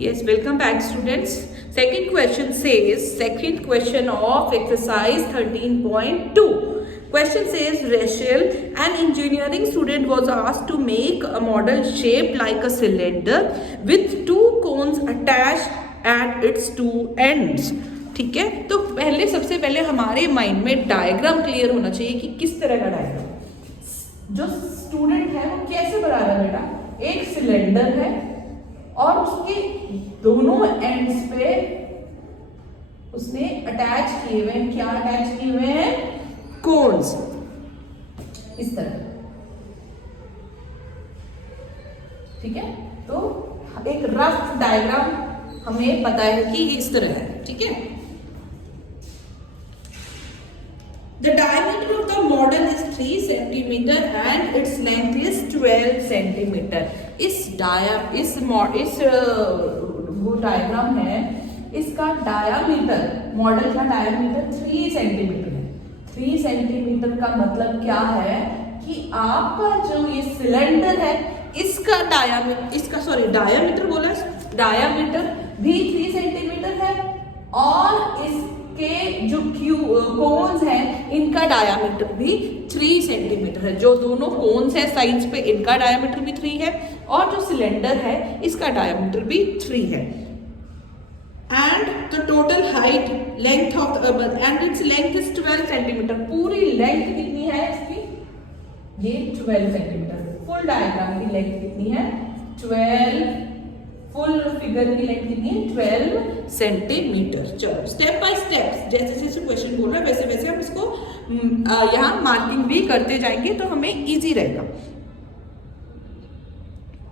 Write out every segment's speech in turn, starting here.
Yes, welcome back students. Second question says, second question of exercise 13.2. Question says, Rachel, an engineering student was asked to make a model shaped like a cylinder with two cones attached at its two ends. ठीक है, तो पहले सबसे पहले हमारे mind में diagram clear होना चाहिए कि किस तरह का डायग्राम जो स्टूडेंट है वो कैसे बना रहा है। बेटा एक सिलेंडर है और उसके दोनों एंड्स पे उसने अटैच किए हुए हैं, क्या अटैच किए हुए हैं, कोन्स, इस तरह। ठीक है, तो एक रफ डायग्राम हमें पता है कि इस तरह है। ठीक है, the diameter of the model is 3 centimeter and its length is 12 centimeter. इस वो डायग्राम है, इसका डायामीटर, मॉडल का डायामीटर 3 सेंटीमीटर है। 3 सेंटीमीटर का मतलब क्या है कि आपका जो ये सिलेंडर है इसका डायामीटर बोला, डायामीटर भी 3 सेंटीमीटर है और इसके जो कोन्स हैं इनका डायामीटर भी 3 सेंटीमीटर है। जो दोनों कोन्स है साइड्स पे इनका डायामीटर भी 3 है और जो सिलेंडर है इसका डायामीटर भी 3 है। And the total height length of and its length is 12 centimetre. पूरी लेंथ कितनी है इसकी, ये 12 सेंटीमीटर। फुल डायग्राम की लेंथ कितनी है, 12। फुल फिगर की लेंथ कितनी है, 12 सेंटीमीटर। चलो स्टेप बाय स्टेप जैसे जैसे क्वेश्चन बोल रहा है वैसे वैसे हम इसको यहाँ मार्किंग भी करते जाएंगे तो हमें इजी रहेगा।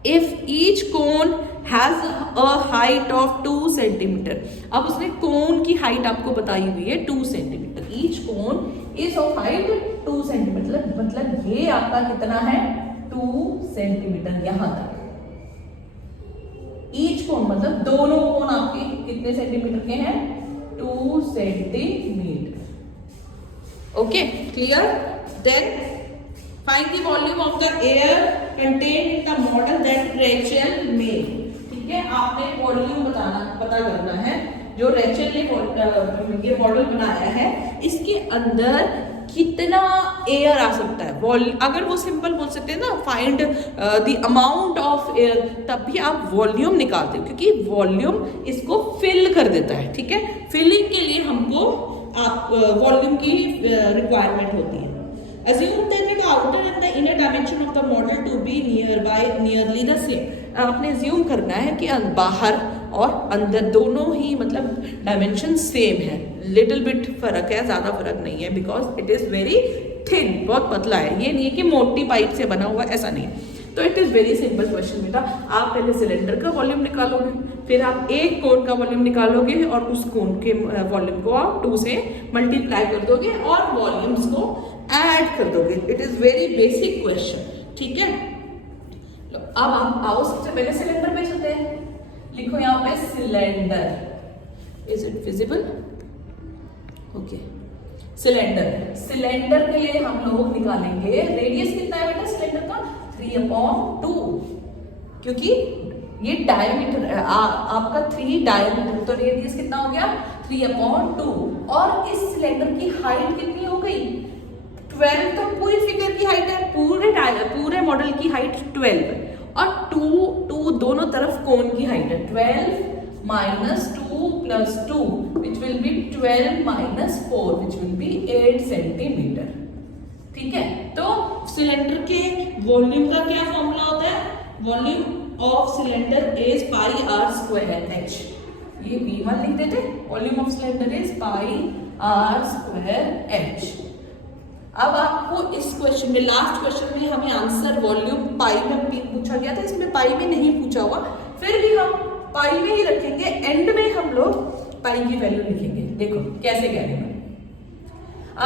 If each cone has a height of 2 centimetre, अब उसने कोन की हाइट आपको बताई हुई है 2 centimetre. Each cone is of height 2 centimetre, मतलब ये आपका कितना है, 2 सेंटीमीटर यहां तक। ईच कोन मतलब दोनों कोन आपके कितने सेंटीमीटर के हैं, 2 centimetre. Okay, clear. Then find the volume of the air contained in the model that Rachel made. ठीक है, आपने वॉल्यूम पता करना है। जो रेचल ने ये मॉडल बनाया है इसके अंदर कितना एयर आ सकता है। अगर वो सिंपल बोल सकते हैं ना, find the amount of air, तब भी आप वॉल्यूम निकालते हो क्योंकि वॉल्यूम इसको फिल कर देता है। ठीक है, फिलिंग के लिए हमको वॉल्यूम की रिक्वायरमेंट होती है। Assume that the outer and the inner dimension of the model to be nearly the same. आपने assume करना है कि बाहर और अंदर दोनों ही मतलब डायमेंशन सेम है। लिटिल बिट फर्क है, ज्यादा फर्क नहीं है, because it is very thin, बहुत पतला है। ये नहीं है कि मोटी पाइप से बना हुआ, ऐसा नहीं है। तो it is very simple question बेटा। आप पहले सिलेंडर का वॉल्यूम निकालोगे, फिर आप एक कोन का वॉल्यूम निकालोगे और उस कोन के वॉल्यूम को आप 2 से मल्टीप्लाई कर दोगे और वॉल्यूम्स को ऐड कर दोगे। It is very basic question. ठीक है, अब हम आओ सबसे पहले सिलेंडर पे चलते हैं। लिखो यहाँ पे cylinder. Is it visible? Okay, cylinder के लिए हम लोग निकालेंगे रेडियस कितना है बेटा सिलेंडर का, 3/2, क्योंकि ये डायमीटर आपका 3 डायमीटर, तो रेडियस कितना हो गया, 3/2। और इस सिलेंडर की हाइट कितनी हो गई, 12। तो पूरी फिगर की हाइट है, पूरे मॉडल की हाइट 12 और 2 दोनों तरफ कोन की हाइट है। 12 - 2 + 2 which will be 12 - 4 which will be 8 centimetre. ठीक है, तो सिलेंडर के वॉल्यूम का क्या फॉर्मूला होता है, volume of cylinder is πr²h। ये V1 लिख देते, volume of cylinder is πr²h। अब आपको इस क्वेश्चन में, लास्ट क्वेश्चन में हमें आंसर वॉल्यूम पाई में पूछा गया था, इसमें पाई में नहीं पूछा हुआ, फिर भी हम पाई में ही रखेंगे। एंड में हम लोग पाई की वैल्यू लिखेंगे। देखो कैसे कह रहे हैं,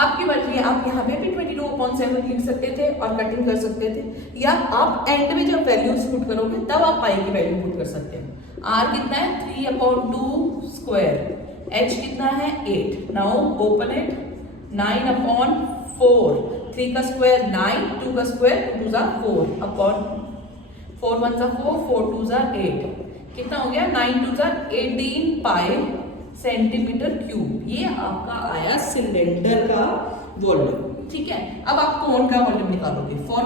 आपकी मर्जी है। आप यहाँ पे भी 22/7 लिख सकते थे और कटिंग कर सकते थे, या आप एंड में जब वैल्यूज पुट करोगे तब आप पाई की वैल्यू पुट कर सकते हैं। आर कितना है, 3/2², एच कितना है, 8। नाउ ओपन इट, 9/4, 3 का स्क्वायर 9, 2 का स्क्वायर 2 = 4 अपॉन 4 1 = 4, 4 2 = 8। कितना हो गया 9 टू 18 पाई सेंटीमीटर क्यूब। ये आपका आया सिलेंडर का वॉल्यूम। ठीक है, अब आप कोन का वॉल्यूम निकालोगे। फॉर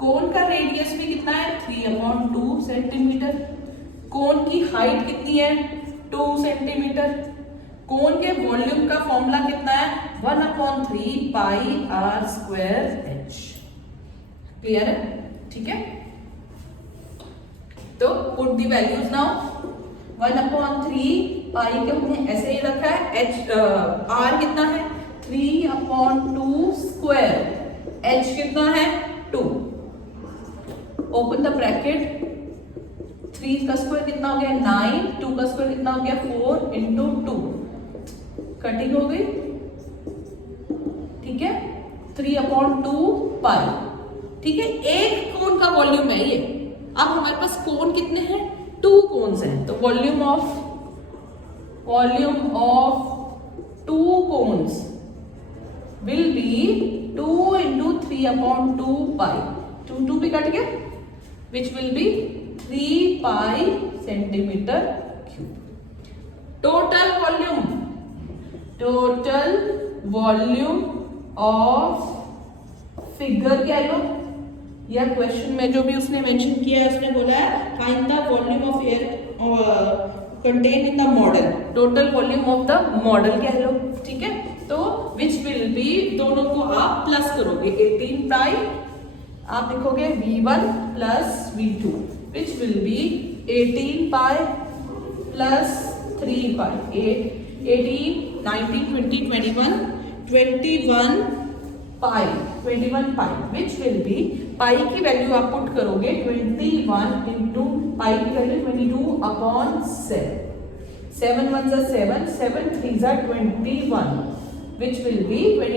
कोन का रेडियस भी कितना है 3/2 सेंटीमीटर। कोन की हाइट कितनी है 2 सेंटीमीटर। कोन के वॉल्यूम का फॉर्मूला कितना है 1/3 पाई r स्क्वायर h। क्लियर है? ठीक है, तो पुट दी वैल्यूज नाउ। 1/3 पाई के हमने ऐसे ही रखा है। h r कितना है 3/2 स्क्वायर। h कितना है 2। Open the bracket. 3 का स्क्वायर कितना हो गया 9, 2 का स्क्वायर कितना हो गया 4 इंटू 2। कटिंग हो गई। ठीक है, 3/2 पाई। ठीक है, एक कोन का वॉल्यूम है ये। अब हमारे पास कोन कितने हैं 2 कोन्स हैं, तो volume of 2 cones will be 2 into 3/2 pi. 2 भी कट गया, which will be 3 pi centimetre cube. Total volume of figure कह लो, या क्वेश्चन में जो भी उसने मेंशन किया है उसने बोला है find the volume of air contain in the model. Total volume of the model कह लो। ठीक है, तो विच विल बी, दोनों को आप प्लस करोगे 18 पाई, आप लिखोगे V1 plus V2 which will be 18 pi plus 3 pi। 18, 19, 20, 21, 21 pi, 21 pi which will be, पाई की वैल्यू आप पुट करोगे 21 इंटू पाई की वैल्यू 22/7। 7 1 7, 7 3 21 which will be 22